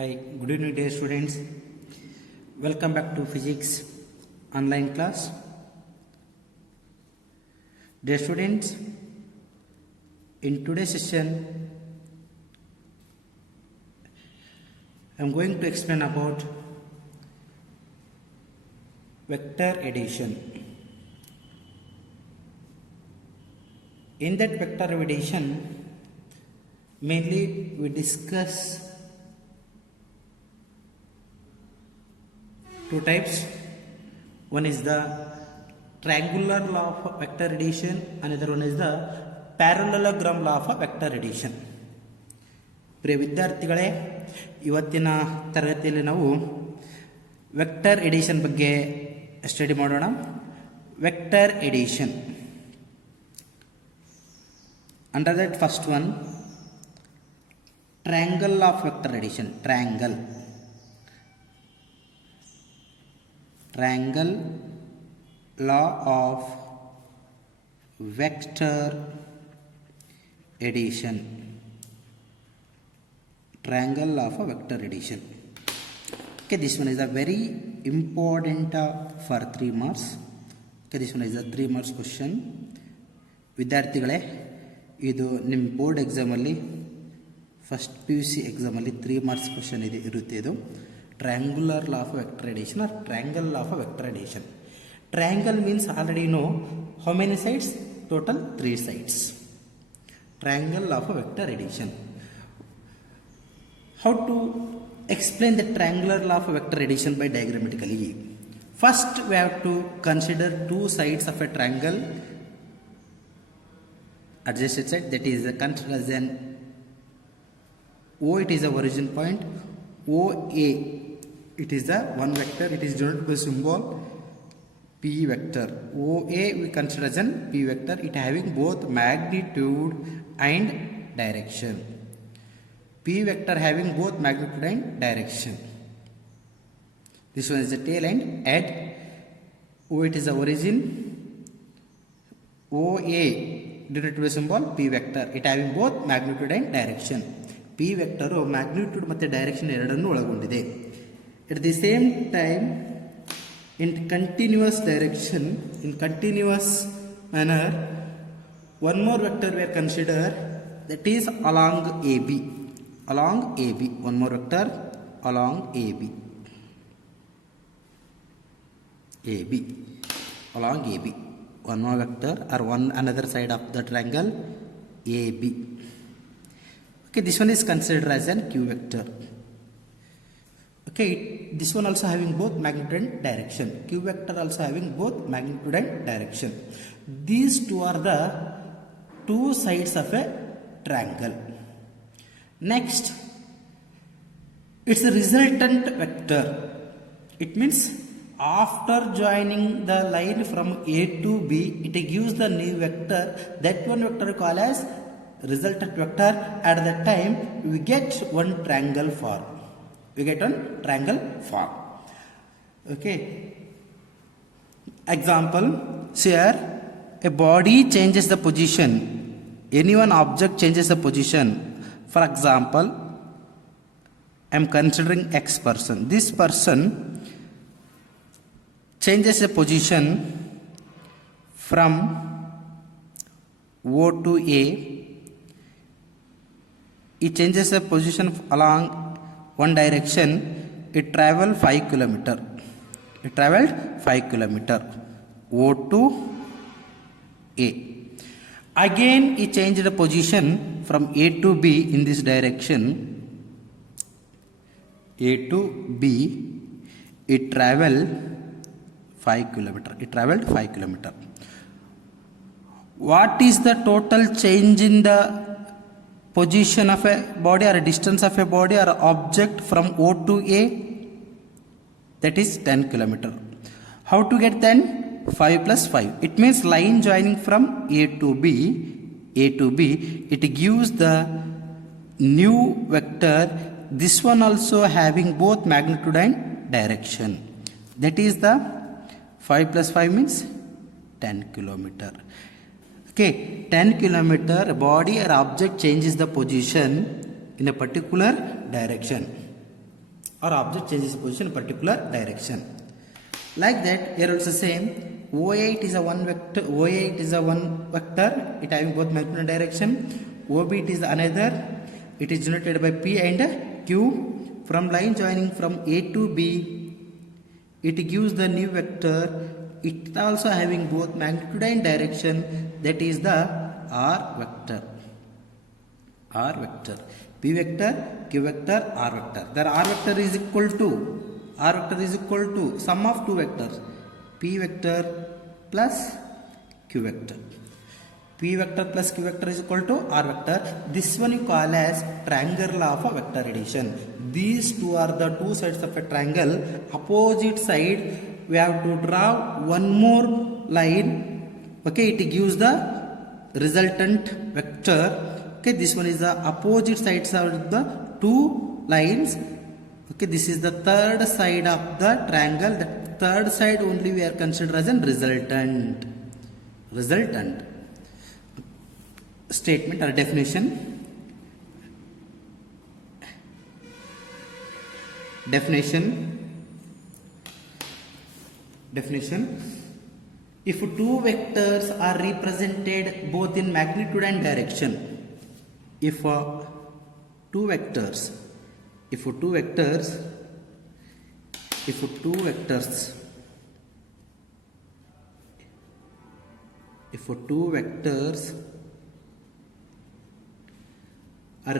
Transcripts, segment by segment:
Hi, good evening dear students. Welcome back to physics online class. Dear students, in today's session I am going to explain about vector addition. In that vector addition, mainly we discuss two types. One is the triangular law of vector addition, another one is the parallelogram law of vector addition. ಪ್ರಿಯ ವಿದ್ಯಾರ್ಥಿಗಳೇ, ಇವತ್ತಿನ ತರಗತಿಯಲ್ಲಿ ನಾವು vector addition ಬಗ್ಗೆ study ಮಾಡೋಣ. Vector addition, under that first one triangle of vector addition. Triangle law of vector addition. Triangle law of vector addition. Okay, this one is a very important for 3 marks. Okay, this one is a 3 marks question. ವಿದ್ಯಾರ್ಥಿಗಳೇ, ಇದು ನಿಮ್ಮ board ಎಕ್ಸಾಮಲ್ಲಿ first PUC ಎಕ್ಸಾಮಲ್ಲಿ 3 marks question ಇರುತ್ತೆ. ಇದು triangular law of vector addition or triangle law of vector addition. Triangle means already you know how many sides? Total 3 sides. Triangle law of vector addition. How to explain the triangular law of vector addition by diagrammatically? First we have to consider 2 sides of a triangle. Adjacent side, that is considered as an O, it is a origin point. OA, it is a one vector, it is denoted by symbol P vector. OA we consider as an P vector, it having both magnitude and direction. P vector having both magnitude and direction. This one is the tail and head. O, it is the origin. OA denoted by symbol P vector, it having both magnitude and direction. P vector magnitude ಮತ್ತು direction ಎರಡನ್ನೂ ಒಳಗೊಂಡಿದೆ. At the same time, in continuous direction, in continuous manner, one more vector we consider, that is along AB. Along AB, one more vector along AB. AB, along AB, one more vector or one another side of the triangle AB. Okay, this one is considered as an Q vector. Okay, this one also having both magnitude and direction. Q vector also having both magnitude and direction. These two are the 2 sides of a triangle. Next, it's a resultant vector. It means after joining the line from A to B, it gives the new vector. That one vector called as resultant vector. At that time we get one triangle form. Okay, example, here a body changes the position, any one object changes the position. For example, I am considering X person. This person changes the position from O to A. It changes the position along one direction. It traveled 5 kilometer. It traveled 5 kilometer. O to A. Again, he changed the position from A to B in this direction. A to B. It traveled 5 kilometer. It traveled 5 kilometer. What is the total change in the position of a body or a distance of a body or object from O to A? That is 10 kilometer. How to get then? 5 plus 5. It means line joining from A to B, it gives the new vector. This one also having both magnitude and direction. That is the 5 plus 5 means 10 kilometer. Okay, 10 kilometer body or object changes the position in a particular direction. or object changes position in particular direction. Like that, here also same. O8 is a one vector. O8 is a one vector. It having both magnitude and direction. OB it is another. It is denoted by P and Q. From line joining from A to B, it gives the new vector. It also having both magnitude and direction. That is the R vector. R vector. P vector, Q vector, R vector. The R vector is equal to sum of two vectors, P vector plus Q vector. P vector plus Q vector is equal to R vector. This one you call as triangle law of a vector addition. These two are the two sides of a triangle. Opposite side we have to draw one more line. Okay, it gives the resultant vector. Okay, this one is the opposite sides of the two lines. Okay, this is the third side of the triangle. The third side only we are considered as a resultant. Resultant statement or definition. Definition. If two vectors are represented both in magnitude and direction. If two vectors are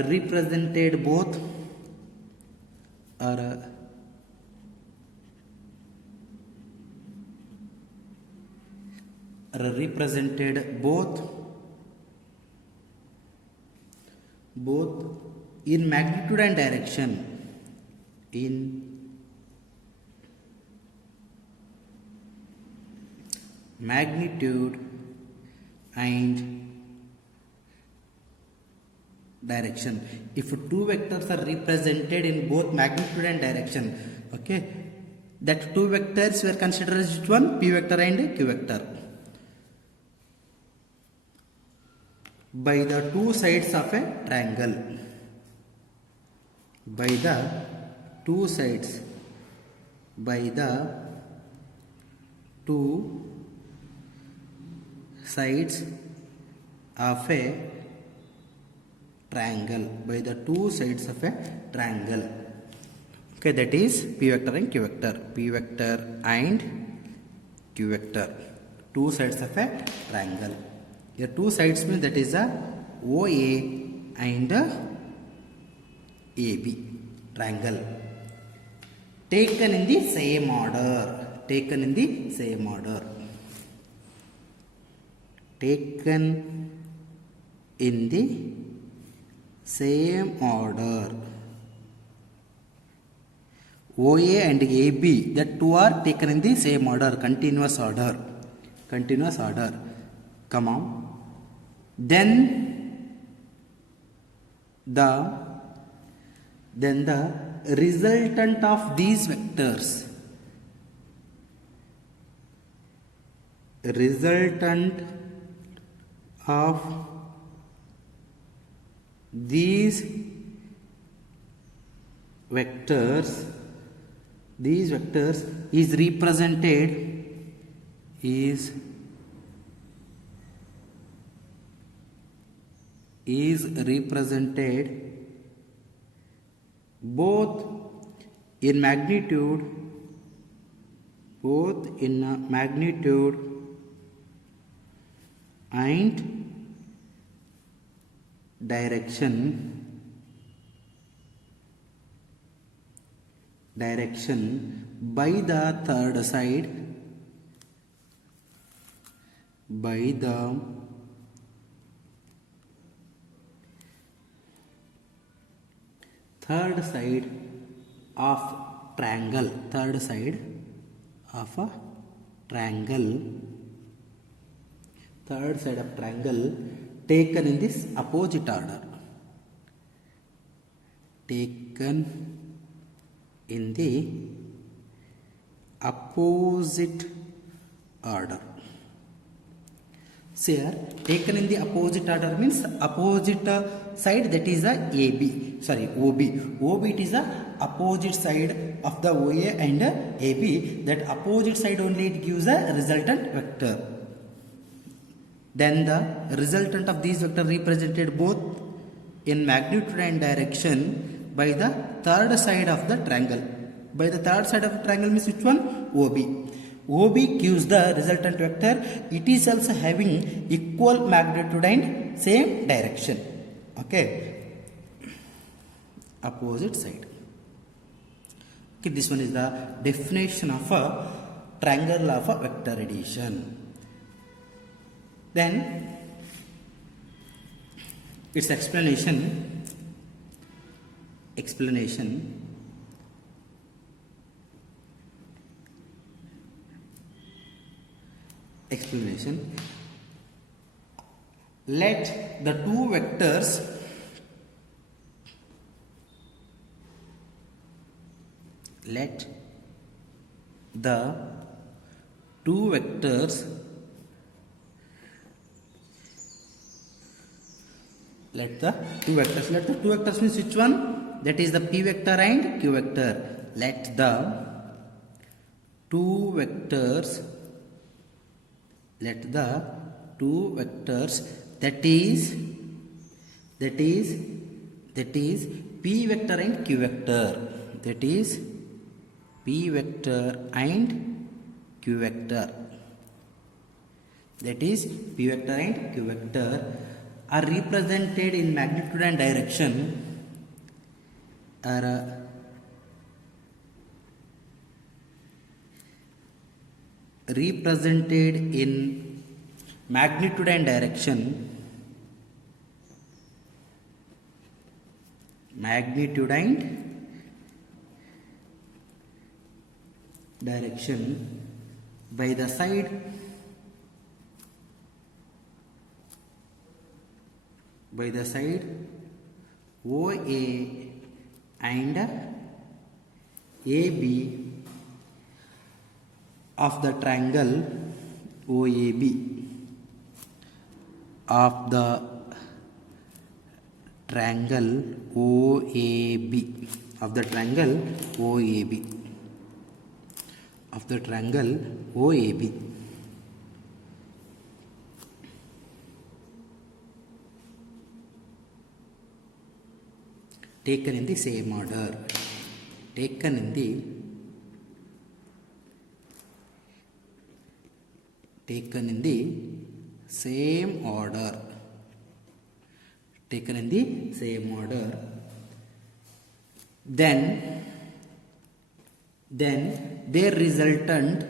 represented both in magnitude and direction. In magnitude and direction. If two vectors are represented in both magnitude and direction, okay, that two vectors were considered as which one? P vector and Q vector. By the two sides of a triangle. By the two sides of a triangle. By the two sides of a triangle. Okay, that is P vector and Q vector. P vector and Q vector. Two sides of a triangle. Here two sides means that is a OA and AB triangle. Taken in the same order. Taken in the same order. OA and AB, that two are taken in the same order, continuous order. Come on. Then the resultant of these vectors. Resultant of these vectors is represented both in magnitude and direction by the third side of triangle. Third side of triangle taken in this opposite order. Taken in the opposite order. So here, taken in the opposite order means opposite side, that is a AB. sorry OB. OB, it is the opposite side of the OA and AB. That opposite side only it gives a resultant vector. Then the resultant of these vector represented both in magnitude and direction by the third side of the triangle. By the third side of the triangle means which one? OB. OB gives the resultant vector. It is also having equal magnitude and same direction. Okay. Opposite side. Okay, this one is the definition of a triangle of a vector addition. Then its explanation. Let the two vectors let the two vectors means which one? That is the P vector and Q vector. Let the two vectors that is P vector and Q vector. That is P vector and Q vector. That is P vector and Q vector are represented in magnitude and direction. Are represented in magnitude and direction. By the side OA and AB of the triangle OAB. Of the triangle OAB. Taken in the same order. Taken in the same order. Then their resultant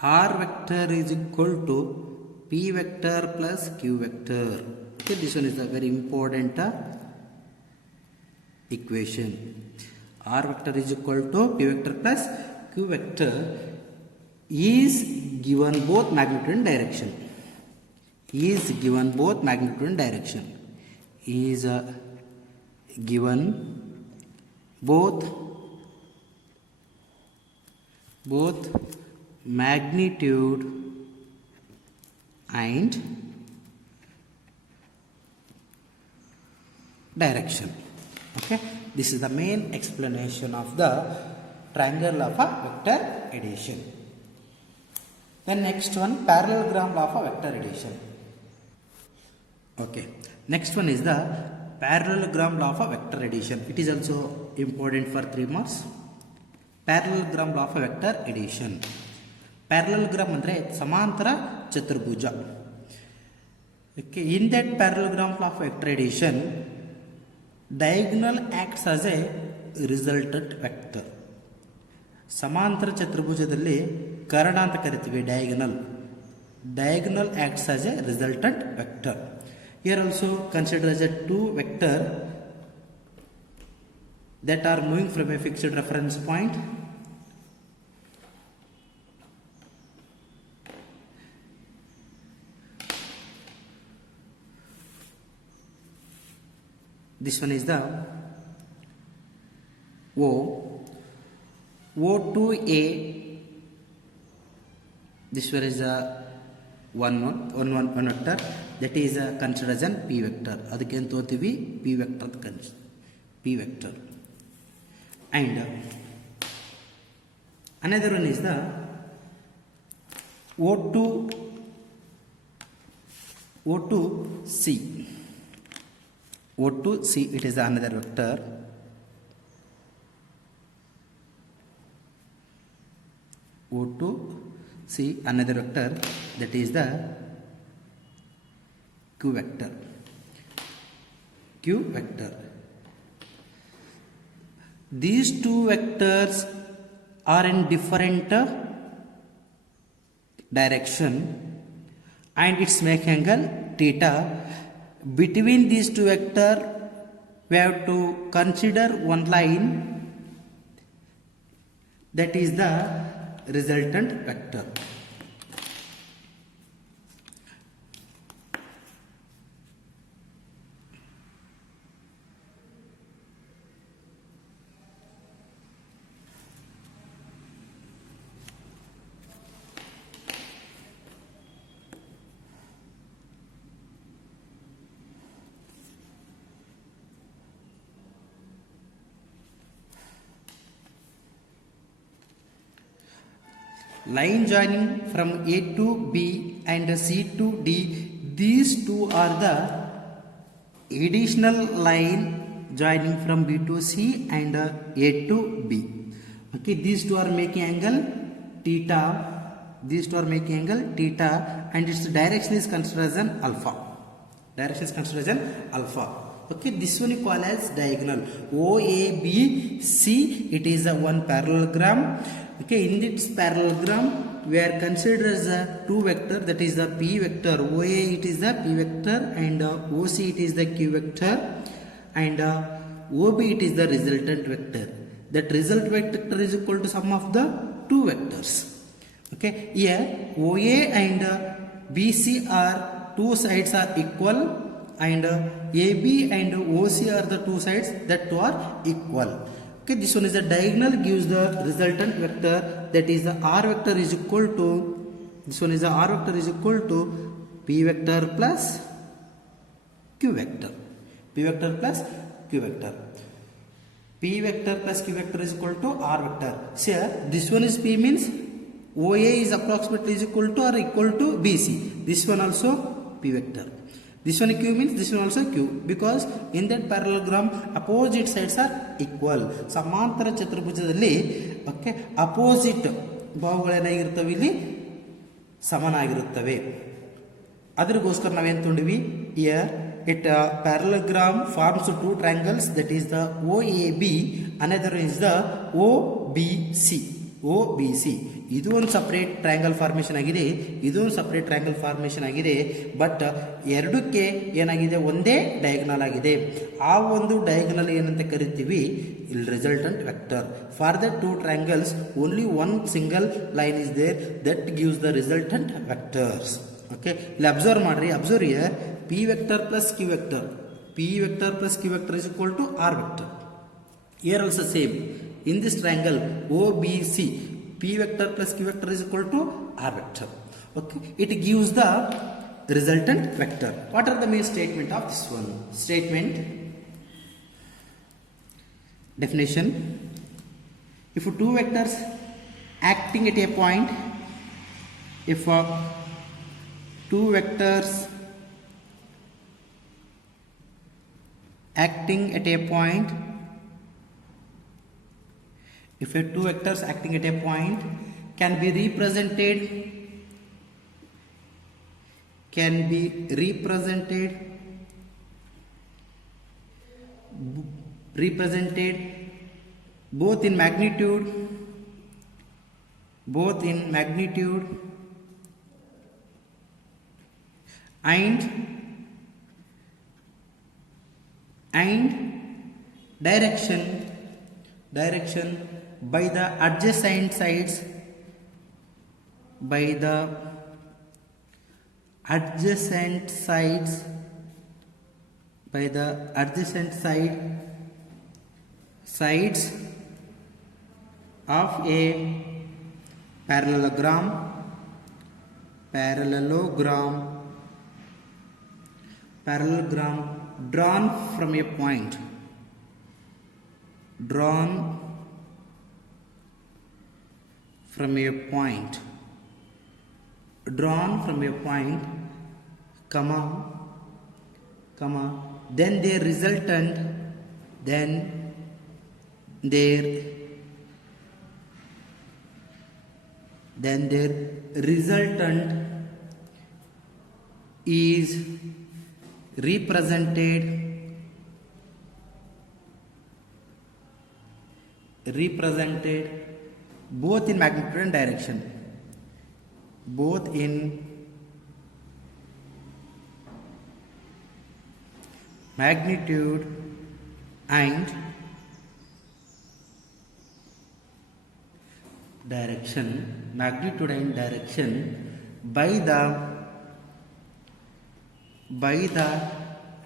R vector is equal to P vector plus Q vector. Okay, this one is a very important equation. R vector is equal to P vector plus Q vector is given both magnitude and direction. Is given both magnitude and direction. Okay, this is the main explanation of the triangle of a vector addition. Then next one, parallelogram law of a vector addition. Okay, next one is the parallelogram law of a vector addition. It is also important for 3 marks. Parallelogram law of a vector addition. Parallelogram andre samantara chaturbuja. Okay, in that parallelogram law of vector addition, diagonal acts as a resultant vector. ಸಮಾಂತರ ಚತುರ್ಭುಜದಲ್ಲಿ ಕರ್ಣ ಅಂತ ಕರಿತೀವಿ diagonal acts as a resultant vector. Here also consider as a two vector that are moving from a fixed reference point. This one is the O to A. This one is the one vector, that is considered as an p vector. ಅದಕ್ಕೆ ಏನು ತಗೋತೀವಿ p vector p vector. And another one is the O2C. O2C, it is another vector. O2C, another vector, that is the Q vector. Q vector. These two vectors are in different direction and its make angle theta. Between these two vectors we have to consider one line, that is the resultant vector. Line joining from A to B and C to D, these two are the additional line joining from B to C and A to B. Okay, these two are making angle theta. These two are making angle theta, and its direction is considered as an alpha. Direction is considered as an alpha. Okay, this one is called as diagonal. OABC, it is a one parallelogram. Okay, in this parallelogram we are considered as a two vector, that is the p vector. OA, it is the p vector, and OC, it is the q vector, and OB, it is the resultant vector. That result vector is equal to sum of the two vectors. Okay, here OA and BC are two sides are equal, and AB and OC are the two sides that are equal. Okay, this one is the diagonal, gives the resultant vector, that is the R vector is equal to, this one is the R vector is equal to P vector plus Q vector. P vector plus Q vector. P vector plus Q vector is equal to R vector. So here, this one is P means OA is approximately is equal to or equal to BC. This one also P vector. This one Q means this one also Q, because in that parallelogram opposite sides are equal. ಸಮಾಂತರ ಚತುರ್ಭುಜದಲ್ಲಿ okay opposite ಬಾಹುಗಳೇನಾಗಿರ್ತವೆ ಇಲ್ಲಿ ಸಮನಾಗಿರುತ್ತವೆ. ಅದಕ್ಕೋಸ್ಕರ ನಾವೇನು ತೊಗೊಂಡ್ವಿ, here it parallelogram forms two triangles, that is the OAB, another is the OBC. ಇದು ಒಂದು separate triangle formation ಆಗಿದೆ, ಇದು ಒಂದು ಸಪರೇಟ್ ಟ್ರಯಾಂಗಲ್ ಫಾರ್ಮೇಷನ್ ಆಗಿದೆ. ಬಟ್ ಎರಡಕ್ಕೆ ಏನಾಗಿದೆ, ಒಂದೇ ಡಯಾಗನಲ್ ಆಗಿದೆ. ಆ ಒಂದು ಡಯಾಗನಲ್ ಏನಂತ ಕರಿತೀವಿ, ಇಲ್ಲಿ resultant vector. For the two triangles only one single line is there, that gives the resultant vectors. Okay, ಇಲ್ಲಿ ಅಬ್ಸರ್ವ್ ಮಾಡ್ರಿ, observe here P vector plus Q vector, P vector plus Q vector is equal to R vector. Here also same, in this triangle OBC, P vector plus Q vector is equal to R vector. Okay, it gives the resultant vector. What are the main statement of this one? Statement definition: if two vectors acting at a point, if two vectors acting at a point, if a two vectors acting at a point can be represented both in magnitude and direction by the adjacent sides, sides of a parallelogram, parallelogram drawn from a point, drawn from a point, comma, then their resultant is represented both in magnitude and direction, both in magnitude and direction by the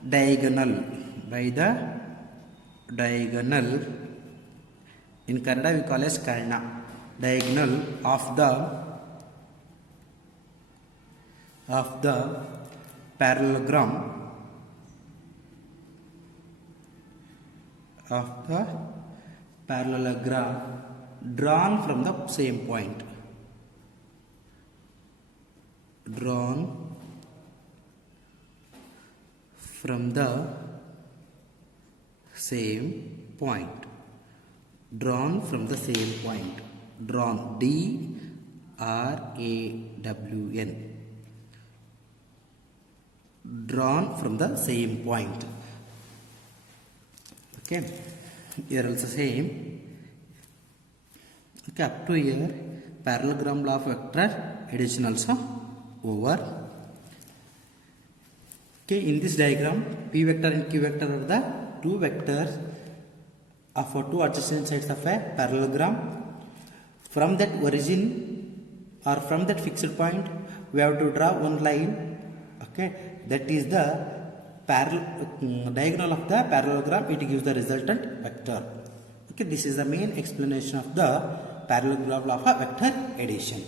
diagonal, in Kannada we call as karna, diagonal of the parallelogram drawn from the same point, drawn from the same point, drawn D-R-A-W-N, drawn from the same point. Okay, here also same. Okay, up to here parallelogram law of vector addition also over. Okay, in this diagram P vector and Q vector are the two vectors of two adjacent sides of a parallelogram. From that origin or from that fixed point we have to draw one line. Okay, that is the diagonal of the parallelogram. It gives the resultant vector. Okay, this is the main explanation of the parallelogram law of vector addition.